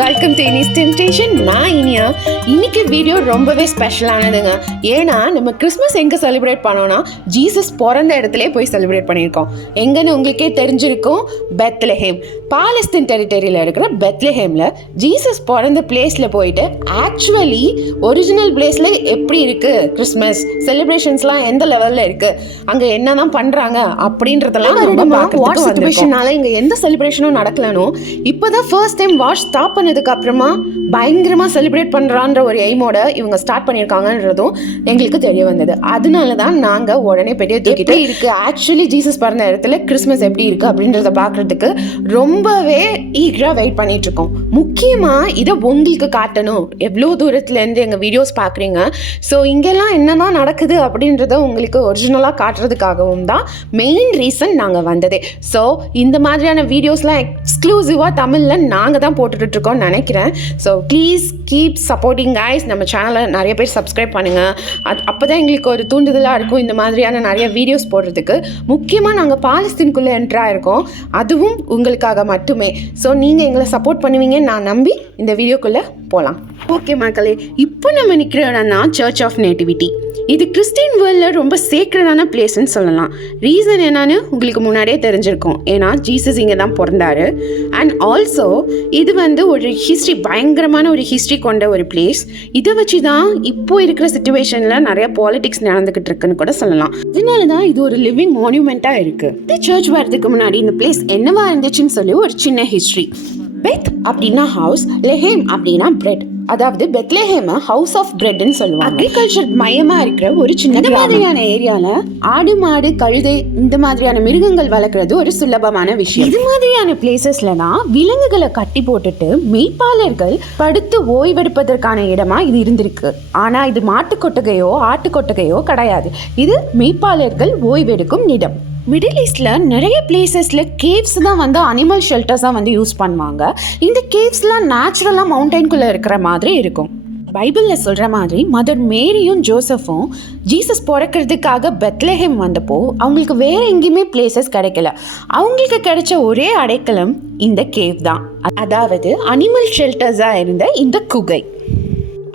Welcome to இனிஸ் temptation. நான் இனியா. இன்னைக்கு video ரொம்பவே ஸ்பெஷலானதுங்க. ஏன்னா நம்ம கிறிஸ்மஸ் எங்கே செலிப்ரேட் பண்ணோன்னா ஜீசஸ் பிறந்த இடத்துல போய் செலிப்ரேட் பண்ணியிருக்கோம். எங்கன்னு உங்களுக்கே தெரிஞ்சிருக்கும், பெத்லஹேம். பாலஸ்தீன் டெரிட்டரியில் இருக்கிற பெத்லஹேமில் ஜீசஸ் பிறந்த பிளேஸில் போயிட்டு ஆக்சுவலி ஒரிஜினல் பிளேஸில் எப்படி இருக்குது கிறிஸ்மஸ் செலிப்ரேஷன்ஸ்லாம் எந்த லெவலில் இருக்குது, அங்கே என்ன தான் பண்ணுறாங்க அப்படின்றதெல்லாம் வார் சிச்சுவேஷனால இங்கே எந்த செலிப்ரேஷனும் நடக்கலனோ இப்போ தான் ஃபர்ஸ்ட் டைம் வார் ஸ்டாப் பண்ணதுக்கு அப்புறமா பயங்கரமாக செலிப்ரேட் பண்ணுறான்ற ஒரு எய்மோட இவங்க ஸ்டார்ட் பண்ணியிருக்காங்கன்றதும் எங்களுக்கு தெரிய வந்தது. அதனால தான் நாங்கள் உடனே பெரிய தூக்கிட்டு இருக்குது ஆக்சுவலி ஜீசஸ் பிறந்த இடத்துல கிறிஸ்மஸ் எப்படி இருக்குது அப்படின்றத பார்க்குறதுக்கு ரொம்பவே ஈகராக வெயிட் பண்ணிட்டு இருக்கோம். முக்கியமாக இதை உங்களுக்கு காட்டணும், எவ்வளோ தூரத்துலேருந்து எங்கள் வீடியோஸ் பார்க்குறீங்க, ஸோ இங்கெல்லாம் என்னதான் நடக்குது அப்படின்றத உங்களுக்கு ஒரிஜினலாக காட்டுறதுக்காகவும் தான் மெயின் ரீசன் நாங்கள் வந்ததே. ஸோ இந்த மாதிரியான வீடியோஸ்லாம் எக்ஸ்க்ளூசிவாக தமிழில் நாங்கள் தான் போட்டுட்ருக்கோம்னு நினைக்கிறேன். So please keep supporting guys. நம்ம சேனலை நிறைய பேர் சப்ஸ்கிரைப் பண்ணுங்கள். அப்போ தான் எங்களுக்கு ஒரு தூண்டுதலாக இருக்கும் இந்த மாதிரியான நிறைய வீடியோஸ் போடுறதுக்கு. முக்கியமாக நாங்கள் பாலஸ்தீனுக்குள்ளே என்ட்ராக இருக்கோம், அதுவும் உங்களுக்காக மட்டுமே. ஸோ நீங்கள் எங்களை சப்போர்ட் பண்ணுவீங்கன்னு நான் நம்பி இந்த வீடியோக்குள்ளே போகலாம். ஓகே மக்களே, இப்போ நம்ம நிற்கிற இடம்னா சர்ச் ஆஃப் நேட்டிவிட்டி. இது கிறிஸ்டியன் வேர்ல்டில் ரொம்ப சேக்ரடான பிளேஸ்ன்னு சொல்லலாம். ரீசன் என்னன்னு உங்களுக்கு முன்னாடியே தெரிஞ்சிருக்கும், ஏன்னா ஜீசஸ் இங்கே தான் பிறந்தாரு. அண்ட் ஆல்சோ இது ஒரு ஹிஸ்ட்ரி, பயங்கரமான ஒரு ஹிஸ்ட்ரி கொண்ட ஒரு பிளேஸ். இதை வச்சு தான் இப்போ இருக்கிற சிச்சுவேஷனில் நிறைய பாலிடிக்ஸ் நடந்துக்கிட்டு இருக்குன்னு கூட சொல்லலாம். இதனால தான் இது ஒரு லிவிங் மான்யூமெண்ட்டாக இருக்குது. இந்த சர்ச் வரதுக்கு முன்னாடி இந்த பிளேஸ் என்னவா இருந்துச்சுன்னு சொல்லி ஒரு சின்ன ஹிஸ்ட்ரி. பெத் அப்படின்னா ஹவுஸ், லெஹேம் அப்படின்னா பிரெட். அதாவது பெத்லஹேம் ஹவுஸ் ஆஃப் பிரெட்னு சொல்லுவாங்க. அக்ரிகல்ச்சர் மையமா இருக்கிற ஒரு சின்ன மாதிரியான ஏரியால ஆடு மாடு கழுதை இந்த மாதிரியான மிருகங்கள் வளர்க்குறது ஒரு சுலபமான விஷயம். இது மாதிரியான பிளேசஸ்ல தான் விலங்குகளை கட்டி போட்டுட்டு மெய்ப்பாளர்கள் படுத்து ஓய்வெடுப்பதற்கான இடமா இது இருந்திருக்கு. ஆனா இது மாட்டு கொட்டகையோ ஆட்டு கொட்டகையோ கிடையாது, இது மெய்ப்பாளர்கள் ஓய்வெடுக்கும் இடம். மிடில் ஈஸ்டில் நிறைய பிளேசஸில் கேவ்ஸ் தான் அனிமல் ஷெல்டர்ஸாக யூஸ் பண்ணுவாங்க. இந்த கேவ்ஸ்லாம் நேச்சுரலாக மவுண்டெயின்குள்ளே இருக்கிற மாதிரி இருக்கும். பைபிளில் சொல்கிற மாதிரி மதர் மேரியும் ஜோசஃபும் ஜீசஸ் பிறக்கிறதுக்காக பெத்லஹேம் வந்தப்போ அவங்களுக்கு வேறு எங்கேயுமே பிளேசஸ் கிடைக்கல. அவங்களுக்கு கிடைச்ச ஒரே அடைக்கலம் இந்த கேவ் தான், அதாவது அனிமல் ஷெல்டர்ஸாக இருந்த இந்த குகை.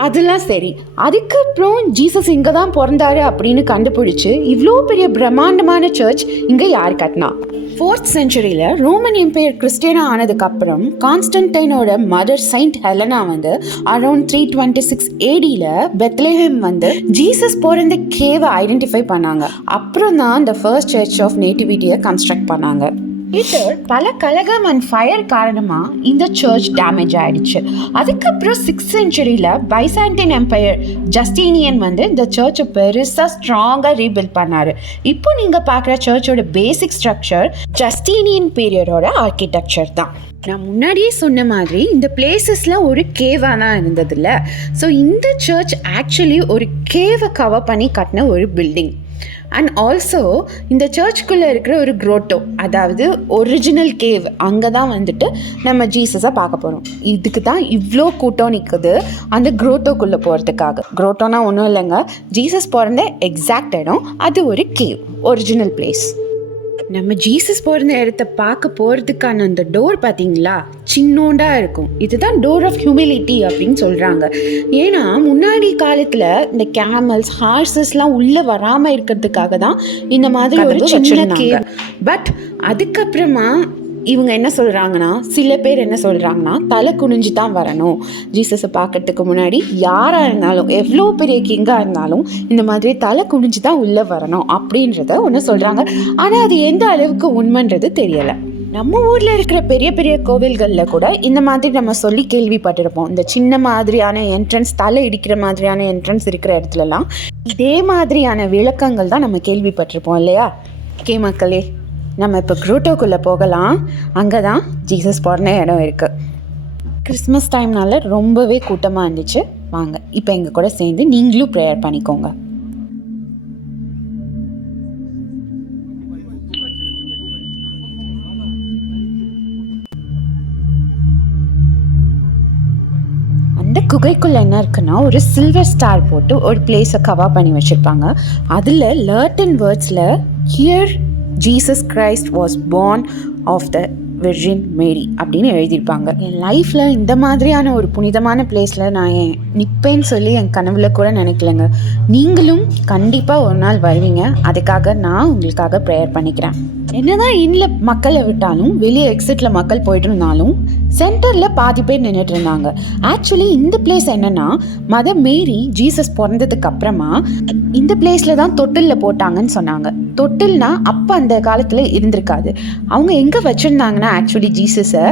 அதெல்லாம் சரி, அதுக்கப்புறம் ஜீசஸ் இங்கே தான் பிறந்தாரு அப்படின்னு கண்டுபிடிச்சி இவ்வளோ பெரிய பிரம்மாண்டமான சர்ச் இங்கே யார் கட்டினா? 4th centuryல ரோமன் எம்பையர் கிறிஸ்டியனா ஆனதுக்கப்புறம் கான்ஸ்டன்டைனோட மதர் செயின்ட் ஹெலனா அரௌண்ட் 326 ADல பெத்லஹேம் ஜீசஸ் பிறந்த கேவை ஐடென்டிஃபை பண்ணாங்க. அப்புறம் தான் இந்த ஃபர்ஸ்ட் சர்ச் ஆஃப் நேட்டிவிட்டியை கன்ஸ்ட்ரக்ட் பண்ணாங்க. பல கலகம் அண்ட் ஃபயர் காரணமாக இந்த சர்ச் டேமேஜ் ஆயிடுச்சு. அதுக்கப்புறம் 6th centuryல பைசாண்டின் எம்பையர் ஜஸ்டீனியன் இந்த சர்ச்சை பெருசாக ஸ்ட்ராங்காக ரீபில்ட் பண்ணார். இப்போ நீங்கள் பார்க்குற சர்ச்சோட பேசிக் ஸ்ட்ரக்சர் ஜஸ்டீனியன் பீரியடோட ஆர்கிடெக்சர் தான். நான் முன்னாடியே சொன்ன மாதிரி இந்த பிளேசஸ்லாம் ஒரு கேவாக தான் இருந்ததில்ல. ஸோ இந்த சர்ச் ஆக்சுவலி ஒரு கேவை கவர் பண்ணி கட்டின ஒரு பில்டிங். அண்ட் ஆல்சோ இந்த சர்ச்சுக்குள்ளே இருக்கிற ஒரு குரோட்டோ, அதாவது ஒரிஜினல் கேவ், அங்கே தான் நம்ம ஜீசஸை பார்க்க போகிறோம். இதுக்கு தான் இவ்வளோ கூட்டம் நிற்குது அந்த குரோட்டோக்குள்ளே போகிறதுக்காக. குரோட்டோனா ஒன்றும் இல்லைங்க, ஜீசஸ் பிறந்த எக்ஸாக்ட் இடம், அது ஒரு கேவ், ஒரிஜினல் பிளேஸ். நம்ம ஜீசஸ் பிறந்த இடத்த பார்க்க போகிறதுக்கான அந்த டோர் பார்த்தீங்களா, சின்னோண்டாக இருக்கும். இதுதான் டோர் ஆஃப் ஹியூமிலிட்டி அப்படின்னு சொல்கிறாங்க. ஏன்னா முன்னாடி காலத்தில் இந்த கேமல்ஸ் ஹார்சஸ்லாம் உள்ளே வராமல் இருக்கிறதுக்காக தான் இந்த மாதிரி ஒரு சின்ன கேவ். பட் அதுக்கப்புறமா இவங்க என்ன சொல்கிறாங்கன்னா, சில பேர் என்ன சொல்கிறாங்கன்னா, தலை குனிஞ்சு தான் வரணும் ஜீசஸை பார்க்கறதுக்கு முன்னாடி. யாராக இருந்தாலும், எவ்வளோ பெரிய கிங்காக இருந்தாலும் இந்த மாதிரி தலை குனிஞ்சு தான் உள்ளே வரணும் அப்படின்றத ஒன்று சொல்கிறாங்க. ஆனால் அது எந்த அளவுக்கு உண்மைன்றது தெரியலை. நம்ம ஊரில் இருக்கிற பெரிய பெரிய கோவில்களில் கூட இந்த மாதிரி நம்ம சொல்லி கேள்விப்பட்டிருப்போம். இந்த சின்ன மாதிரியான என்ட்ரன்ஸ், தலை இடிக்கிற மாதிரியான என்ட்ரன்ஸ் இருக்கிற இடத்துலலாம் இதே மாதிரியான விளக்கங்கள் தான் நம்ம கேள்விப்பட்டிருப்போம் இல்லையா? ஓகே மக்களே, நம்ம இப்போ குரோட்டோக்குள்ளே போகலாம். அங்கே தான் ஜீசஸ் பிறந்த இடம் இருக்குது. கிறிஸ்மஸ் டைம்னால ரொம்பவே கூட்டமாக இருந்துச்சு. வாங்க இப்போ எங்கள் கூட சேர்ந்து நீங்களும் ப்ரேயர் பண்ணிக்கோங்க. அந்த குகைக்குள்ளே என்ன இருக்குன்னா, ஒரு சில்வர் ஸ்டார் போட்டு ஒரு பிளேஸை கவர் பண்ணி வச்சுருப்பாங்க. அதில் லாட்டின் வேர்ட்ஸில் here Jesus Christ was born of the virgin Mary அப்படின்னு எழுதியிருப்பாங்க. என் லைஃப்பில் இந்த மாதிரியான ஒரு புனிதமான பிளேஸில் நான் நிற்பேன்னு சொல்லி என் கனவுல கூட நினைக்கலங்க. நீங்களும் கண்டிப்பாக ஒரு நாள் வருவீங்க. அதுக்காக நான் உங்களுக்காக ப்ரேயர் பண்ணிக்கிறேன். என்னதான் இன்னில் மக்களை விட்டாலும் வெளியே எக்ஸிட்டில் மக்கள் போயிட்டு இருந்தாலும் சென்டரில் பாதி பேர் நின்றுட்டு இருந்தாங்க. ஆக்சுவலி இந்த பிளேஸ் என்னன்னா, மதர் மேரி ஜீசஸ் பிறந்ததுக்கு அப்புறமா இந்த பிளேஸில் தான் தொட்டிலில் போட்டாங்கன்னு சொன்னாங்க. தொட்டில்னா அப்போ அந்த காலத்தில் இருந்திருக்காது. அவங்க எங்கே வச்சுருந்தாங்கன்னா ஆக்சுவலி ஜீசஸை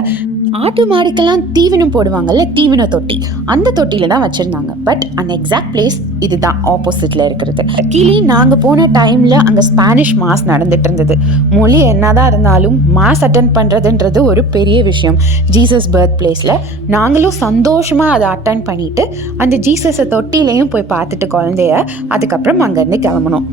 ஆட்டு மாடுக்கெல்லாம் தீவனம் போடுவாங்கல்ல, தீவன தொட்டி, அந்த தொட்டியில் தான் வச்சுருந்தாங்க. பட் அந்த எக்ஸாக்ட் பிளேஸ் இதுதான் ஆப்போசிட்டில் இருக்கிறது. கீழே நாங்கள் போன டைமில் அங்கே ஸ்பானிஷ் மாஸ் நடந்துட்டு இருந்தது. மொழி என்னதான் இருந்தாலும் மாஸ் அட்டன் பண்ணுறதுன்றது ஒரு பெரிய விஷயம். ஜீசஸ் பர்த் பிளேஸில் நாங்களும் சந்தோஷமாக அதை அட்டன் பண்ணிவிட்டு அந்த ஜீசஸை தொட்டிலையும் போய் பார்த்துட்டு குழந்தைய அதுக்கப்புறம் அங்கேருந்து கிளம்பணும்.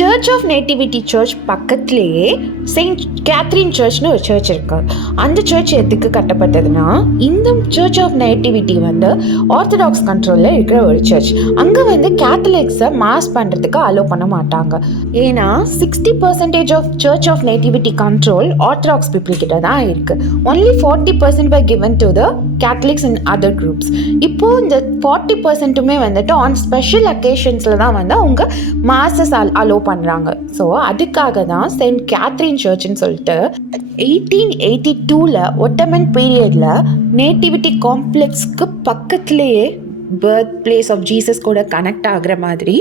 சர்ச் ஆஃப் நேட்டிவிட்டி சர்ச் பக்கத்துலேயே செயின்ட் கேத்ரின் சர்ச்னு ஒரு சர்ச் இருக்கு. அந்த சர்ச் எதுக்கு கட்டப்பட்டதுன்னா, இந்த சர்ச் ஆஃப் நேட்டிவிட்டி வந்து ஆர்த்தடாக்ஸ் கண்ட்ரோலில் இருக்கிற ஒரு சர்ச். அங்கே வந்து கேத்தலிக்ஸை மாஸ் பண்ணுறதுக்கு அலோவ் பண்ண மாட்டாங்க. ஏன்னா 60% of church of nativity control orthodox people கிட்ட தான் இருக்குது. Only 40% were given to the Catholics and other groups. இப்போது இந்த 40%மே வந்துட்டு ஆன் ஸ்பெஷல் அக்கேஷன்ஸில் தான் வந்து அவங்க மாசஸ் அலோவ் பண்ணுறாங்க. ஸோ அதுக்காக தான் செயின்ட் கேத்ரின் சர்ச்னு சொல்லிட்டு 1882 ஒட்டமன் பீரியடில் நேட்டிவிட்டி காம்ப்ளெக்ஸ்க்கு பக்கத்துலேயே பர்த் பிளேஸ் ஆஃப் ஜீசஸ் கூட கனெக்ட் ஆகிற மாதிரி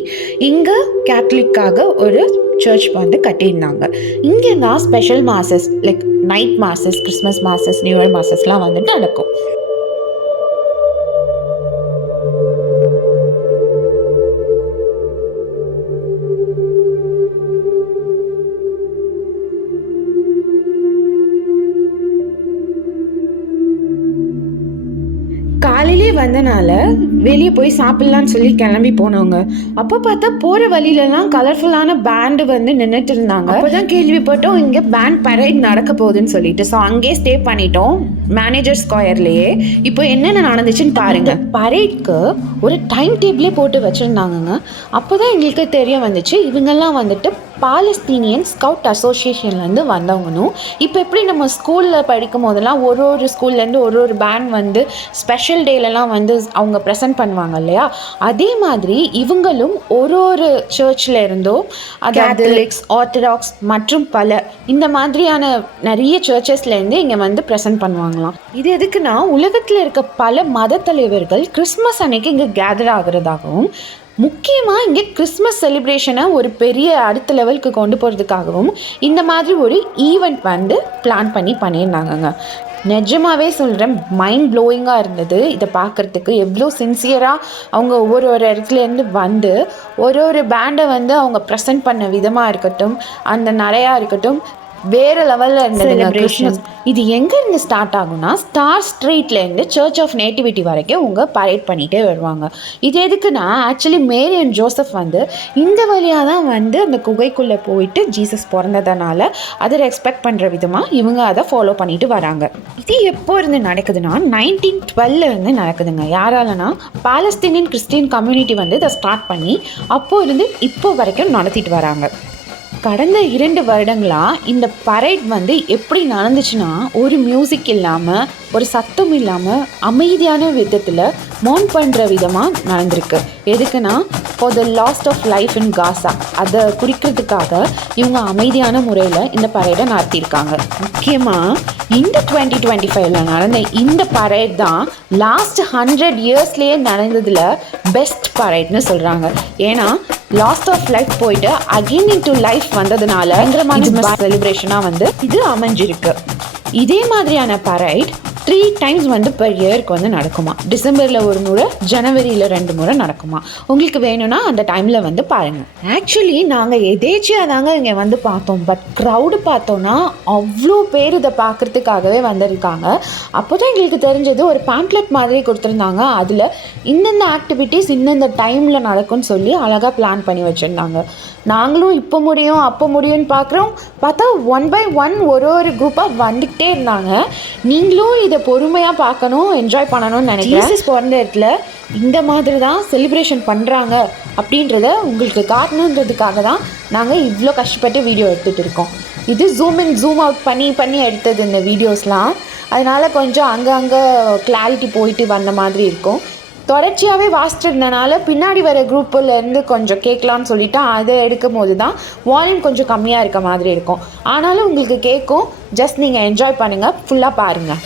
இங்கே கேத்தலிக்காக ஒரு சர்ச் வந்து கட்டியிருந்தாங்க. இங்கே தான் special masses like night masses, Christmas masses, new year மாசஸ்லாம் வந்துட்டு நடக்கும். காலையிலே வந்தனால வெளியே போய் சாப்பிட்லான்னு சொல்லி கிளம்பி போனவங்க. அப்போ பார்த்தா போகிற வழியிலலாம் கலர்ஃபுல்லான பேண்டு வந்து நின்றுட்டு இருந்தாங்க. அப்போ தான் கேள்விப்பட்டோம் இங்கே பேண்ட் பரேட் நடக்க போகுதுன்னு சொல்லிட்டு. ஸோ அங்கேயே ஸ்டே பண்ணிட்டோம் மேனேஜர் ஸ்கொயர்லேயே. இப்போ என்னென்ன நடந்துச்சுன்னு பாருங்க. பரேட்க்கு ஒரு டைம் டேபிளே போட்டு வச்சுருந்தாங்கங்க. அப்போ தான் எங்களுக்கு தெரிய வந்துச்சு இவங்கெல்லாம் வந்துட்டு பாலஸ்தீனியன் ஸ்கவுட் அசோசியேஷன்லேருந்து வந்தவங்கனும். இப்போ எப்படி நம்ம ஸ்கூலில் படிக்கும் போதெல்லாம் ஒரு ஸ்கூல்லேருந்து ஒரு பேண்ட் வந்து ஸ்பெஷல் டேலெலாம் வந்து அவங்க ப்ரெசென்ட் பண்ணுவாங்க இல்லையா, அதே மாதிரி இவங்களும் ஒரு சர்ச்சில் இருந்தும் கேத்தலிக்ஸ், ஆர்த்தடாக்ஸ் மற்றும் பல இந்த மாதிரியான நிறைய சர்ச்சஸ்லேருந்து இங்கே வந்து ப்ரெசென்ட் பண்ணுவாங்களாம். இது எதுக்குன்னா, உலகத்தில் இருக்க பல மத தலைவர்கள் கிறிஸ்மஸ் அன்னைக்கு இங்கே கேதர் ஆகிறதாகவும், முக்கியமாக இங்கே கிறிஸ்மஸ் செலிப்ரேஷனை ஒரு பெரிய அடுத்த லெவலுக்கு கொண்டு போகிறதுக்காகவும் இந்த மாதிரி ஒரு ஈவெண்ட் வந்து பிளான் பண்ணியிருந்தாங்கங்க. நிஜமாகவே சொல்கிறேன், மைண்ட் ப்ளோயிங்காக இருந்தது இதை பார்க்குறதுக்கு. எவ்வளோ சின்சியராக அவங்க ஒவ்வொரு இடத்துலேருந்து வந்து ஒரு பேண்டை வந்து அவங்க ப்ரெசென்ட் பண்ண விதமாக இருக்கட்டும், அந்த நிறையா இருக்கட்டும், வேறு லெவலில் இருந்தது. இது எங்கேருந்து ஸ்டார்ட் ஆகும்னா, ஸ்டார் ஸ்ட்ரீட்லேருந்து சர்ச் ஆஃப் நேட்டிவிட்டி வரைக்கும் அவங்க பரேட் பண்ணிகிட்டே வருவாங்க. இது எதுக்குன்னா, ஆக்சுவலி மேரி அண்ட் ஜோசப் வந்து இந்த வழியாக தான் வந்து அந்த குகைக்குள்ளே போயிட்டு ஜீசஸ் பிறந்ததுனால அதை ரெஸ்பெக்ட் பண்ணுற விதமாக இவங்க அதை ஃபாலோ பண்ணிட்டு வராங்க. இது எப்போ இருந்து நடக்குதுன்னா 1912 நடக்குதுங்க. யாராலனா பாலஸ்தீனியன் கிறிஸ்டியன் கம்யூனிட்டி வந்து இதை ஸ்டார்ட் பண்ணி அப்போ இருந்து இப்போ வரைக்கும் நடத்திட்டு வராங்க. கடந்த 2 வருடங்களாக இந்த பரேட் வந்து எப்படி நடந்துச்சுன்னா, ஒரு மியூசிக் இல்லாமல், ஒரு சத்தம் இல்லாமல், அமைதியான விதத்தில் மௌன் பண்ணுற விதமாக நடந்திருக்கு. எதுக்குன்னா, for the lost of life in Gaza, அதை குறிக்கிறதுக்காக இவங்க அமைதியான முறையில் இந்த பரேடை நடத்தியிருக்காங்க. முக்கியமாக இந்த 2025 நடந்த இந்த பரேட் தான் லாஸ்ட் 100 இயர்ஸ்லேயே நடந்ததில் பெஸ்ட் பரேட்னு சொல்கிறாங்க. ஏன்னா லாஸ்ட் ஆஃப் லைஃப் போயிட்டு அகெயின் இன்டு லைஃப் வந்ததுனால பயங்கரமான செலிப்ரேஷனாக வந்து இது அமைஞ்சிருக்கு. இதே மாதிரியான பரேட் 3 டைம்ஸ் வந்து per இயருக்கு வந்து நடக்குமா. டிசம்பரில் ஒரு முறை, ஜனவரியில் 2 முறை நடக்குமா. உங்களுக்கு வேணும்னா அந்த டைமில் வந்து பாருங்கள். ஆக்சுவலி நாங்கள் எதேச்சியாக தாங்க இங்கே வந்து பார்த்தோம். பட் க்ரௌடு பார்த்தோன்னா அவ்வளோ பேர் இதை பார்க்குறதுக்காகவே வந்திருக்காங்க. அப்போ தான் எங்களுக்கு தெரிஞ்சது ஒரு பேம்ப்ளெட் மாதிரி கொடுத்துருந்தாங்க. அதில் இந்தந்த ஆக்டிவிட்டீஸ் இந்தந்த டைமில் நடக்கும்னு சொல்லி அழகாக பிளான் பண்ணி வச்சுருந்தாங்க. நாங்களும் இப்போ முடியும் அப்போ முடியும்னு பார்க்குறோம். பார்த்தா 1 by 1 ஒரு குரூப்பாக வந்துக்கிட்டே இருந்தாங்க. நீங்களும் இதை பொறுமையாக பார்க்கணும், என்ஜாய் பண்ணணும்னு நினைக்கிறேன். ஜீசஸ் பிறந்த இடத்துல இந்த மாதிரி தான் செலிப்ரேஷன் பண்ணுறாங்க அப்படின்றத உங்களுக்கு காட்டணுன்றதுக்காக தான் நாங்கள் இவ்வளோ கஷ்டப்பட்டு வீடியோ எடுத்துகிட்டு இருக்கோம். இது ஜூம் இன் ஜூம் அவுட் பண்ணி எடுத்தது இந்த வீடியோஸ்லாம். அதனால் கொஞ்சம் அங்கங்கே கிளாரிட்டி போயிட்டு வந்த மாதிரி இருக்கும். தொடர்ச்சியாகவே வாசிச்சிருந்தனால பின்னாடி வர குரூப்பிலேருந்து கொஞ்சம் கேட்கலான்னு சொல்லிவிட்டு அதை எடுக்கும் போது தான் வால்யூம் கொஞ்சம் கம்மியாக இருக்க மாதிரி இருக்கும். ஆனாலும் உங்களுக்கு கேட்கும். ஜஸ்ட் நீங்கள் என்ஜாய் பண்ணுங்கள், ஃபுல்லாக பாருங்கள்.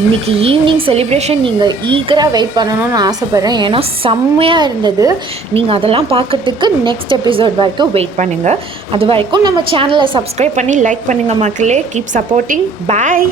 இன்னைக்கு ஈவினிங் செலிப்ரேஷன் நீங்கள் ஈகராக வெயிட் பண்ணணும்னு ஆசைப்பட்றேன். ஏன்னா செம்மையாக இருந்தது. நீங்கள் அதெல்லாம் பார்க்கறதுக்கு நெக்ஸ்ட் எபிசோட் வரைக்கும் வெயிட் பண்ணுங்கள். அது வரைக்கும் நம்ம சேனலை சப்ஸ்கிரைப் பண்ணி லைக் பண்ணுங்கள் மக்களே. Keep supporting. பாய்.